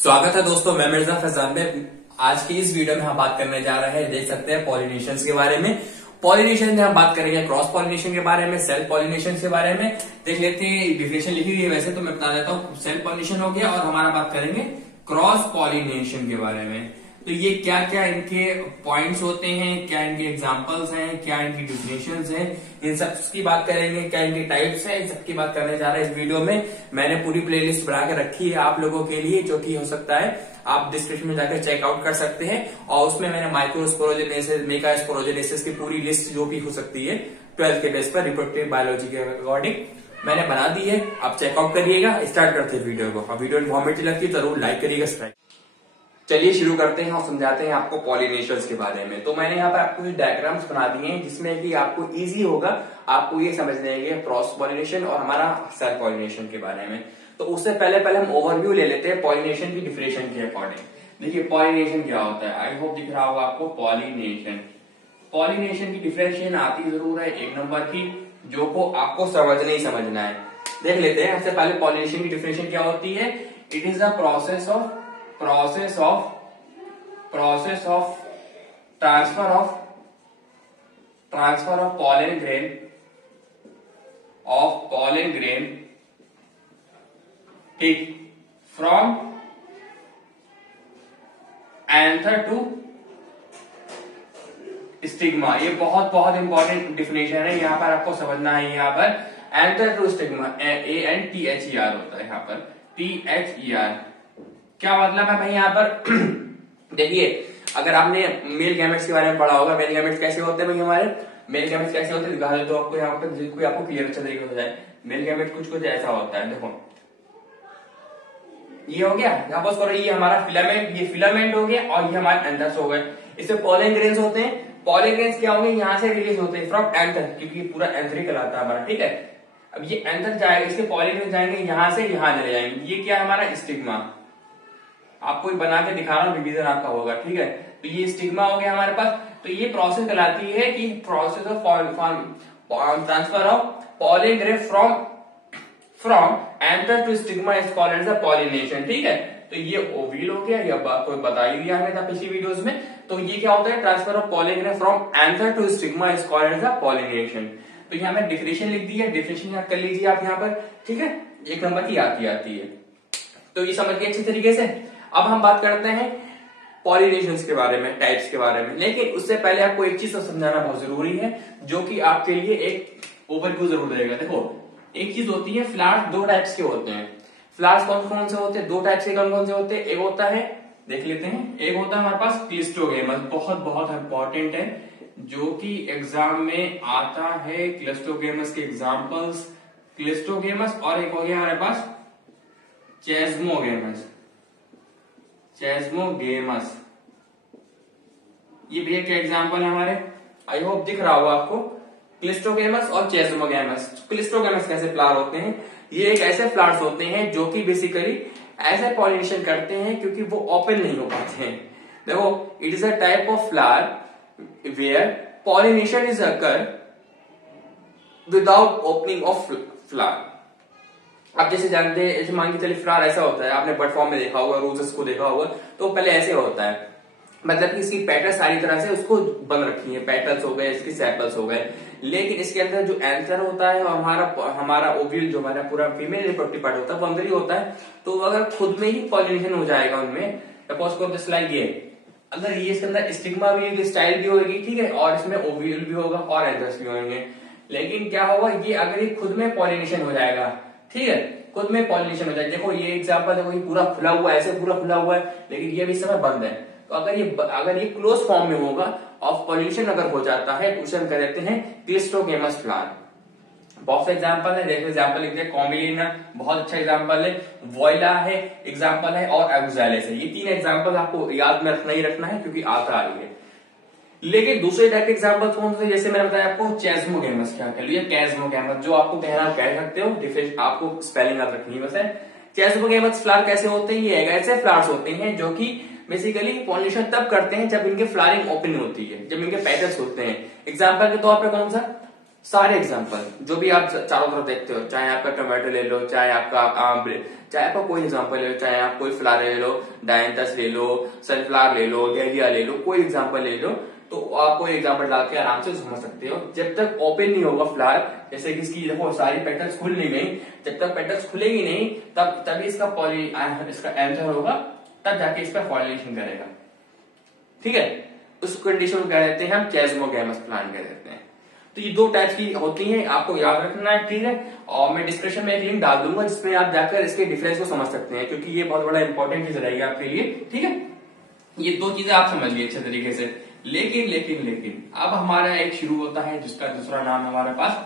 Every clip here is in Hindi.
स्वागत है दोस्तों, मैं मिर्जा फैजान में। आज की इस वीडियो में हम बात करने जा रहे हैं, देख सकते हैं, पॉलिनेशंस के बारे में। पॉलिनेशन में हम बात करेंगे क्रॉस पॉलिनेशन के बारे में, सेल्फ पॉलिनेशन के बारे में। देख लेते हैं, डिफिनेशन लिखी हुई है वैसे तो मैं बता देता हूँ। सेल्फ पॉलिनेशन हो गया और हमारा बात करेंगे क्रॉस पॉलिनेशन के बारे में। तो ये क्या क्या इनके पॉइंट्स होते हैं, क्या इनके एग्जांपल्स हैं, क्या इनकी डिफिनेशंस हैं, इन सब की बात करेंगे। क्या इनकी टाइप्स है, इन सबकी बात करने जा रहे हैं इस वीडियो में। मैंने पूरी प्लेलिस्ट बना के रखी है आप लोगों के लिए, जो कि हो सकता है आप डिस्क्रिप्शन में जाकर चेकआउट कर सकते हैं। और उसमें मैंने माइक्रोस्पोरोजेनेसिस, मेगास्पोरोजेनेसिस की पूरी लिस्ट जो भी हो सकती है 12th के बेस पर रिप्रोडक्टिव बायोलॉजी के अकॉर्डिंग मैंने बना दी है। आप चेकआउट करिएगा। स्टार्ट करते हैं वीडियो को। वीडियो इन्फॉर्मेटिव लगती है जरूर लाइक करिएगा, सब्सक्राइब। चलिए शुरू करते हैं और समझाते हैं आपको पॉलिनेशंस के बारे में। तो मैंने यहाँ पर आपको कुछ डायग्राम्स बना दिए हैं जिसमें कि आपको इजी होगा आपको ये समझने के क्रॉस पॉलिनेशन और हमारा सेल्फ पॉलिनेशन के बारे में। तो उससे पहले हम ओवरव्यू ले लेते हैं पॉलिनेशन की डिफिनेशन के अकॉर्डिंग। देखिए पॉलिनेशन क्या होता है, आई होप दिख रहा होगा आपको। पॉलिनेशन की डिफिनेशन आती जरूर है एक नंबर की, जो को आपको समझना ही समझना है। देख लेते हैं। सबसे पहले पॉलिनेशन की डिफिनेशन क्या होती है। It is a process of transfer of pollen grain ठीक from anther to स्टिग्मा। ये बहुत बहुत इंपॉर्टेंट डिफिनेशन है, यहाँ पर आपको समझना है। यहाँ पर एंथर टू स्टिग्मा, ANTHER होता है यहाँ पर, THER। क्या मतलब है भाई यहाँ पर देखिए, अगर आपने मेल गैमेट्स के बारे में पढ़ा होगा, मेल गैमेट्स कैसे होते हैं भाई हमारे, मेल गैमेट्स कैसे होते हैं दिखा दे तो आपको यहाँ पर, जिसको आपको क्लियर अच्छा तरीके हो जाए। मेल गैमेट कुछ कुछ ऐसा होता है। देखो ये हो गया, सपोज करो ये हमारा फिलामेंट, ये फिलामेंट हो गया और ये हमारे एंथर्स हो गए। इससे पॉलन ग्रेन्स होते हैं। पॉलन ग्रेन्स क्या होंगे, यहाँ से रिलीज होते हैं फ्रॉम एंथर, क्योंकि पूरा एंथर कहलाता है हमारा, ठीक है। अब ये एंथर जाएगा, इसके पॉलन ग्रेन्स जाएंगे यहाँ से यहाँ चले जाएंगे। ये क्या है हमारा स्टिग्मा, आपको बना के दिखा रहा हूँ, रिवीजन आपका होगा, ठीक है। तो ये स्टिग्मा हो गया हमारे पास। तो ये प्रोसेस कहलाती है कि process of transfer of pollen grain from anther to stigma is called as a pollination, ठीक है। तो ये ओव्यूल हो गया, ये आपको बता ही दिया हमने था पिछली वीडियोस में। तो ये क्या होता है, transfer of pollen grain from anther to stigma is called as a pollination. तो यहाँ मैंने डिफिनेशन लिख दी है, डिफिनेशन याद कर लीजिए आप यहाँ पर, ठीक है। एक नंबर की आती है। तो ये समझ गए अच्छी तरीके से। अब हम बात करते हैं पॉलिनेशंस के बारे में, टाइप्स के बारे में। लेकिन उससे पहले आपको एक चीज समझाना बहुत जरूरी है, जो कि आपके लिए एक ओवरव्यू जरूर रहेगा। देखो एक चीज होती है, फ्लावर्स दो टाइप्स के होते हैं। फ्लावर्स कौन कौन से होते हैं, दो टाइप्स के कौन कौन से होते हैं। एक होता है, देख लेते हैं, एक होता है हमारे पास क्लिस्टोगेमस, बहुत बहुत इंपॉर्टेंट है, जो कि एग्जाम में आता है। क्लिस्टोगेमस के एग्जाम्पल्स, क्लिस्टोगेमस, और एक हो गया हमारे पास चेस्मोगेमस। ये भैया क्या एग्जाम्पल है हमारे, आई होप दिख रहा होगा आपको, क्लिस्टोगेमस और चेस्मोगेमस। क्लिस्टोगेमस कैसे फ्लावर होते हैं, ये एक ऐसे फ्लावर्स होते हैं जो कि बेसिकली ऐसे पॉलिनेशन करते हैं क्योंकि वो ओपन नहीं हो पाते हैं। देखो it is a type of flower where pollination is occur without opening of flower. आप जैसे जानते हैं, जैसे मान के चलिए फ्लावर ऐसा होता है, आपने बर्ड फॉर्म में देखा होगा, रोजेस को देखा होगा, तो पहले ऐसे होता है, मतलब कि इसकी पेटल्स सारी तरह से उसको बन रखी है, पेटल्स हो गए, इसकी सेपल्स हो गए। लेकिन इसके अंदर जो एंथर होता है और हमारा ओव्यूल, जो हमारा पूरा फीमेल रिप्रोडक्टिव पार्ट होता है, वो अंदर ही होता है। तो अगर खुद में ही पॉलिनेशन हो जाएगा उनमें, सपोज को दिस लाइक ये, अगर ये इसके अंदर स्टिग्मा भी होगी, स्टाइल भी होगी, ठीक है, और इसमें ओव्यूल भी होगा और एंथर्स भी होंगे। लेकिन क्या होगा, ये अगर ये खुद में पॉलिनेशन हो जाएगा, ठीक है, खुद में पॉलिनेशन हो जाएगा। देखो ये एग्जांपल, देखो ये पूरा खुला हुआ है, ऐसे पूरा खुला हुआ है, लेकिन ये भी इस समय बंद है। तो अगर ये क्लोज फॉर्म में होगा और पॉलिनेशन अगर हो जाता है तो उसे हम कह देते हैं क्लिस्टोगेमस फ्लावर। बहुत से एग्जांपल है, देखो एग्जांपल लिखते हैं, कॉम्बिलिना बहुत अच्छा एग्जांपल है, वॉयला है एग्जांपल है, और एग्जाइलेस है। ये तीन एग्जांपल आपको याद में रखना ही रखना है क्योंकि आता आ रही है। लेकिन दूसरे टाइप के एग्जांपल कौन से, जैसे मैंने बताया आपको चेस्मोगेमस, क्या कह लिया कैस्मोगेमस, जो आपको कहना कह सकते हो, डिफरेंट आपको स्पेलिंग याद रखनी है बस है। चेस्मोगेमस फ्लावर कैसे होते हैं, ये ऐसे फ्लावर्स होते हैं जो कि बेसिकली पॉलिनेशन तब करते हैं जब इनके फ्लावरिंग ओपन होती है, जब इनके पेटल्स होते हैं। एग्जांपल के तौर पे कौन सा, सारे एग्जाम्पल जो भी आप चारों तरफ देखते हो, चाहे आपका टोमेटो ले लो, चाहे आपका कोई एग्जाम्पल ले लो, चाहे आप कोई फ्लावर ले लो, डायंथस ले लो, सनफ्लावर ले लो, डेलिया ले लो, कोई एग्जाम्पल ले लो, तो आप कोई एग्जाम्पल डाल के आराम से समझ सकते हो। जब तक ओपन नहीं होगा फ्लावर, जैसे कि इसकी देखो सारी पेटल्स खुल नहीं गई, जब तक पेटल्स खुलेगी नहीं तभी इसका एंथर होगा, तब जाके इस पर पॉलिनेशन करेगा। ठीक है, उस कंडीशन को क्या कहते हैं हम, चेस्मोगैमस प्लांट कह देते हैं। तो ये दो टाइप की होती हैं, आपको याद रखना है। ठीक है, और मैं डिस्क्रिप्शन में एक लिंक डाल दूंगा जिसमें आप जाकर इसके डिफरेंस को समझ सकते हैं, क्योंकि ये बहुत बड़ा इंपॉर्टेंट चीज रहेगी आपके लिए। ठीक है, ये दो चीजें आप समझ लिए अच्छे तरीके से। लेकिन अब हमारा एक शुरू होता है जिसका दूसरा नाम हमारे पास,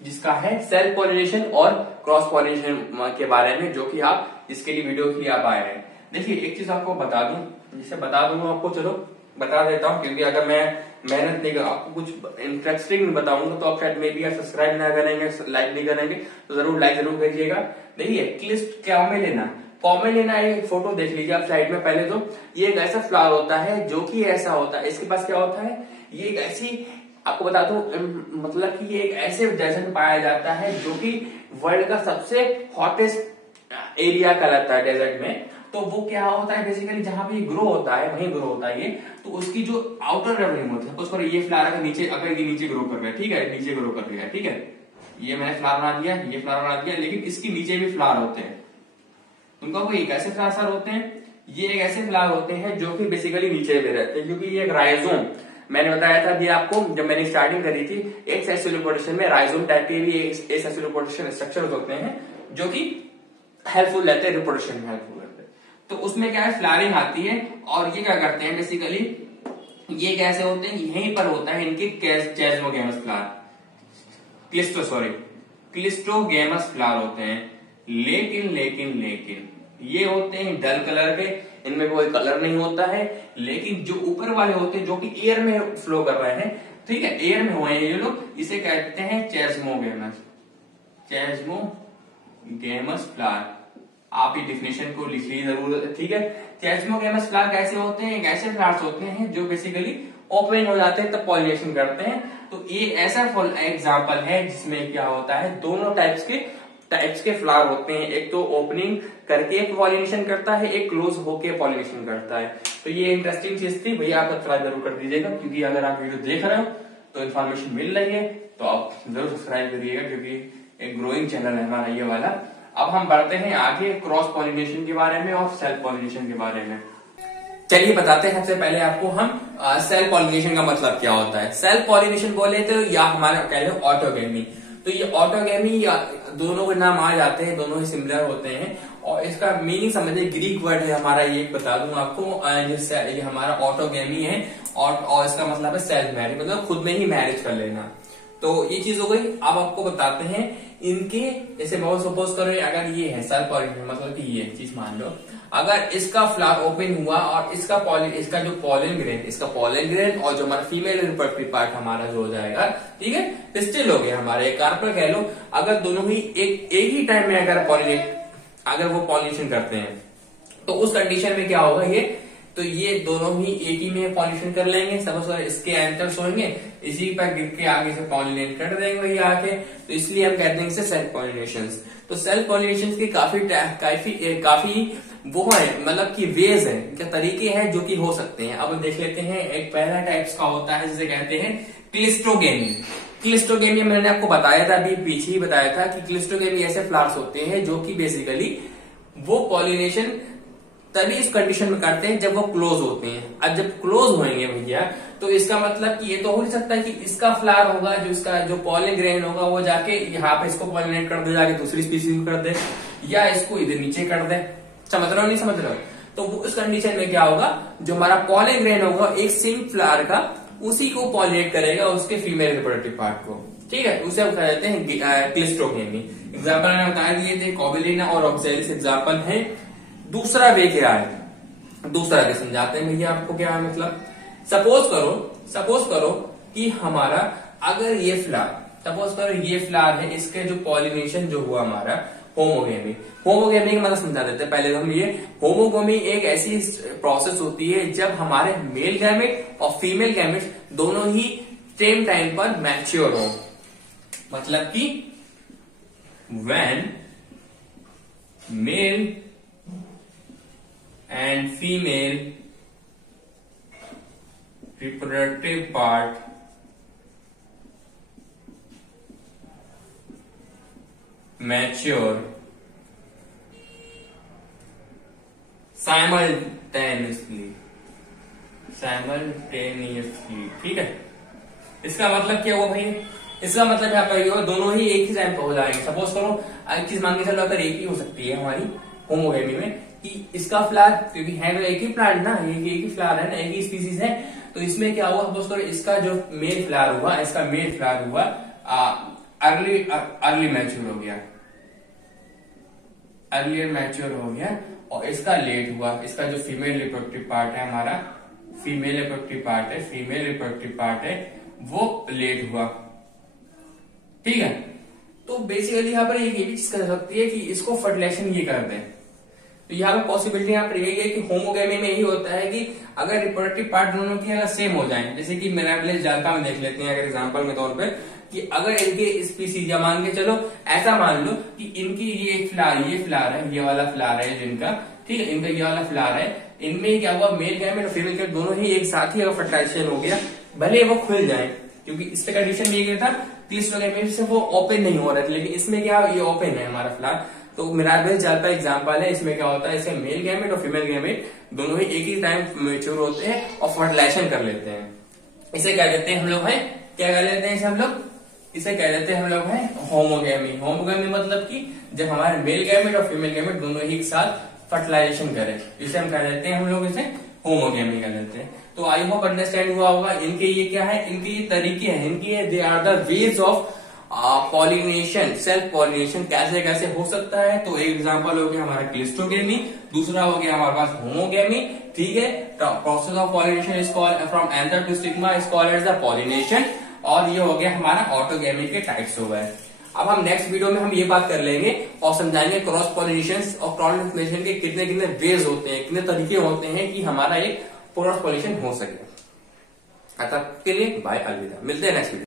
जिसका है सेल्फ पॉलिनेशन और क्रॉस पॉलिनेशन के बारे में, जो कि आप जिसके लिए वीडियो के लिए आप आए हैं। देखिए एक चीज आपको बता दूं, जिसे बता दूंगा आपको, चलो बता देता हूं, क्योंकि अगर मैं मेहनत नहीं कर आपको कुछ इंटरेस्टिंग बताऊंगा तो आप शायद मे बी सब्सक्राइब ना करेंगे, लाइक नहीं करेंगे, तो जरूर लाइक जरूर करिएगा। देखिए क्लिस्ट क्या में लेना, कॉमन लेना, एक फोटो देख लीजिए आप साइड में। पहले तो ये एक ऐसा फ्लावर होता है जो कि ऐसा होता है, इसके पास क्या होता है, ये एक ऐसी, आपको बता दूं मतलब कि ये एक ऐसे डेजर्ट पाया जाता है जो कि वर्ल्ड का सबसे हॉटेस्ट एरिया कहलाता है डेजर्ट में। तो वो क्या होता है बेसिकली, जहां पे ग्रो होता है वहीं ग्रो होता है ये। तो उसकी जो आउटर रेवलिंग होती है, उस पर ये फ्लावर का नीचे, अगर ये नीचे ग्रो कर रहा है, ठीक है, नीचे ग्रो कर रहा है, ठीक है, ये मैंने फ्लावर बना दिया, ये फ्लावर बना दिया, लेकिन इसके नीचे भी फ्लावर होते हैं। उनका वो एक ऐसे फ्लावर होते हैं, ये एक ऐसे फ्लावर होते हैं जो कि बेसिकली नीचे भी रहते हैं, क्योंकि ये एक राइजोम, मैंने बताया था अभी आपको जब मैंने स्टार्टिंग करी थी, एक सेक्सुअल रिप्रोडक्शन में राइजोम टाइप के भी एक सेक्सुअल रिप्रोडक्शन स्ट्रक्चर होते हैं जो कि हेल्पफुल रहते हैं, रिप्रोडक्शन में हेल्पफुल रहते हैं। तो उसमें क्या है, फ्लावरिंग आती है, और ये क्या करते हैं बेसिकली, ये कैसे होते हैं, यहीं पर होता है इनके चेस्मोगैमस फ्लावर, क्लिस्टोगैमस फ्लावर होते हैं। लेकिन ये होते हैं डल कलर के, इनमें कोई कलर नहीं होता है। लेकिन जो ऊपर वाले होते हैं जो कि एयर में फ्लो कर रहे हैं, ठीक है, एयर में हुए हैं ये लोग, इसे कहते हैं चेस्मोगैमस फ्लावर। आप ये डिफिनेशन को लिखिए जरूर, ठीक है। चेस्मोगैमस फ्लावर कैसे होते हैं, एक ऐसे फ्लावर्स होते हैं जो बेसिकली ओपन हो जाते हैं तब पॉलिनेशन करते हैं। तो ये ऐसा एग्जाम्पल है जिसमें क्या होता है, दोनों टाइप्स के फ्लावर होते हैं, एक तो ओपनिंग करके पॉलिनेशन करता है, एक क्लोज होके पॉलिनेशन करता है। तो ये इंटरेस्टिंग चीज थी भैया, आप सब्सक्राइब जरूर कर दीजिएगा, क्योंकि अगर आप वीडियो देख रहे हो तो इन्फॉर्मेशन मिल रही है तो आप जरूर सब्सक्राइब करिएगा, क्योंकि एक ग्रोइंग चैनल है हमारा ये वाला। अब हम बढ़ते हैं आगे क्रॉस पॉलिनेशन के बारे में और सेल्फ पॉलिनेशन के बारे में। चलिए बताते हैं सबसे पहले आपको हम सेल्फ पॉलिनेशन का मतलब क्या होता है। सेल्फ पॉलिनेशन बोले तो या हमारा कह रहे हो ऑटोगेमी, तो ये ऑटोगेमी या दोनों के नाम आ जाते हैं, दोनों ही सिमिलर होते हैं। और इसका मीनिंग समझिए, ग्रीक वर्ड है हमारा, ये बता दूं आपको, ये हमारा ऑटोगेमी है, और इसका मतलब है सेल्फ मैरिज, मतलब खुद में ही मैरिज कर लेना। तो ये चीज हो गई। अब आपको बताते हैं इनके, जैसे बहुत सपोज करो अगर ये है सेल्फ पॉलिनेशन, मतलब कि ये चीज मान लो, अगर इसका फ्लावर ओपन हुआ और इसका जो पॉलन ग्रेन और जो हमारा फीमेल रिप्रोडक्टिव पार्ट हमारा जो हो जाएगा, ठीक है, पिस्टिल हो गया हमारे, कार्पेल कह लो, अगर दोनों ही एक ही टाइम में अगर वो पॉलिनेशन करते हैं तो उस कंडीशन में क्या होगा, तो ये दोनों ही एक ही में पॉलिनेशन कर लेंगे। सपोज इसके एंथर्स होंगे, इसी पर गिर के आगे से पॉलिनेट कर देंगे ये आके, तो इसलिए हम कहते हैं इसे सेल्फ पॉलिनेशन। तो सेल्फ पॉलिनेशन की काफी वो है, मतलब कि वेज है, क्या तरीके हैं जो कि हो सकते हैं। अब देख लेते हैं, एक पहला टाइप्स का होता है जिसे कहते हैं क्लिस्टोगेमी। क्लिस्टोगेमी मैंने आपको बताया था, अभी पीछे ही बताया था कि क्लिस्टोगेमी ऐसे फ्लावर्स होते हैं जो कि बेसिकली वो पॉलिनेशन तभी इस कंडीशन में करते हैं जब वो क्लोज होते हैं। अब जब क्लोज होंगे भैया, तो इसका मतलब कि ये तो हो नहीं सकता कि इसका फ्लावर होगा, जो इसका जो पॉलिन ग्रेन होगा वो जाके यहाँ पे इसको पॉलिनेट कर दे, जाके दूसरी स्पीसीज में कर दे, या इसको इधर नीचे कर दे। समझ रहे हो नहीं समझ रहे हो? तो उस कंडीशन में क्या होगा, जो हमारा पॉलिन ग्रेन होगा एक सिंगल फ्लावर का, उसी को पॉलिनेट करेगा, उसके फीमेल रिप्रोडक्टिव पार्ट को, ठीक है, उसे हम कह देते हैं क्लिस्टोगेमी। एग्जाम्पल मैंने बता दिए थे, कॉबिलिना और ऑक्सेलिस एग्जाम्पल है। दूसरा वे क्या है, दूसरा वे समझाते हैं भैया आपको क्या है। मतलब सपोज करो कि हमारा अगर ये फ्लावर है, इसके जो पॉलिनेशन जो हुआ हमारा होमोगेमी का मतलब समझा देते हैं पहले। हम ये होमोगेमी एक ऐसी प्रोसेस होती है जब हमारे मेल गैमेट और फीमेल गैमेट दोनों ही सेम टाइम पर मैच्योर हो, मतलब कि when male and female reproductive part mature simultaneously, ठीक है। इसका मतलब क्या हुआ भाई, इसका मतलब यहाँ पर दोनों ही एक ही टाइम पर हो जाएंगे। सपोज करो एक चीज मान के चलो, अगर एक ही हो सकती है हमारी होमोगेमी में कि इसका फ्लावर, क्योंकि है तो एक ही प्लांट ना, एक ही फ्लावर है ना, एक ही स्पीसीज है, तो इसमें क्या हुआ, सपोज करो इसका जो मेल फ्लावर हुआ, इसका मेल फ्लावर हुआ अर्ली मैच्योर हो गया, अर्लियर मैच्योर हो गया, और इसका लेट हुआ। इसका जो फीमेल रिप्रोडक्टिव पार्ट है हमारा, फीमेल रिप्रोडक्टिव पार्ट है वो लेट हुआ, ठीक है। तो बेसिकली यहाँ पर एक ये भी चीज कर सकती है कि इसको फर्टिलाइजेशन ये कर दें। तो यहाँ पर पॉसिबिलिटी यहाँ पर यही है कि होमोगेमी में यही होता है कि अगर रिप्रोडक्टिव पार्ट दोनों की अगर सेम हो जाए, जैसे कि मिराबिलिस जाल्का में देख लेते हैं अगर एग्जांपल के तौर पे, कि अगर इनके स्पीसीज, या मान के चलो ऐसा मान लो कि इनकी ये एक फ्लावर है, ये वाला फ्लावर है जिनका, ठीक है, इनका ये वाला फ्लावर है, इनमें क्या हुआ, मेल गैमेट और फीमेल गैमेट दोनों ही एक साथ ही अगर फर्टिलाइजेशन हो गया, भले वो खुल जाए, क्योंकि इस पे कंडीशन ये क्या था, 30 गैमेट से वो ओपन नहीं हो रहा था, लेकिन इसमें क्या ये ओपन है हमारा फ्लावर। तो मिराबिलिस जाल्का एग्जांपल है, इसमें क्या होता है, इसमें मेल गैमेट और फीमेल गैमेट दोनों ही एक ही टाइम मैच्योर होते हैं और फर्टिलाइजेशन कर लेते हैं। इसे क्या कहते हैं हम लोग है, क्या कह लेते हैं इसे हम लोग, इसे कह देते हैं हम लोग है होमोगेमी। होमोगेमी मतलब कि जब हमारे मेल गैमेट और फीमेल गैमेट दोनों ही एक साथ फर्टिलाइजेशन करें, इसे हम कह देते हैं, हम लोग इसे होमोगेमी कह देते हैं। तो आई होप अंडरस्टैंड हुआ होगा। इनके ये क्या है, इनके ये तरीके हैं, इनके they are the ways of pollination, self pollination कैसे कैसे हो सकता है। तो एक एग्जांपल हो गया हमारा क्लिस्टोगेमी, दूसरा हो गया हमारे पास होमोगेमी, ठीक है। Process of pollination is called from anther to stigma is called as the pollination, और ये हो गया हमारा ऑटोगेमी के टाइप्स हो गए। अब हम नेक्स्ट वीडियो में हम ये बात कर लेंगे और समझाएंगे क्रॉस पॉलिनेशन और क्रॉस पॉलिनेशन के कितने कितने वेज होते हैं, कितने तरीके होते हैं कि हमारा एक क्रॉस पॉलिनेशन हो सके। तब के लिए बाय, अलविदा, मिलते हैं नेक्स्ट वीडियो।